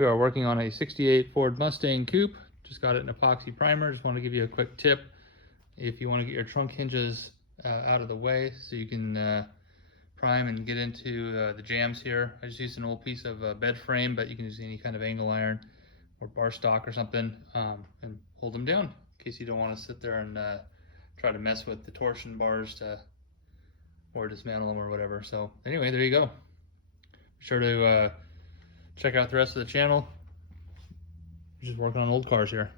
We are working on a 68 Ford Mustang coupe. Just got it in epoxy primer. Just want to give you a quick tip. If you want to get your trunk hinges out of the way so you can prime and get into the jams here. I just used an old piece of bed frame, but you can use any kind of angle iron or bar stock or something and hold them down in case you don't want to sit there and try to mess with the torsion bars or dismantle them or whatever. So anyway, there you go. Be sure to check out the rest of the channel. We're just working on old cars here.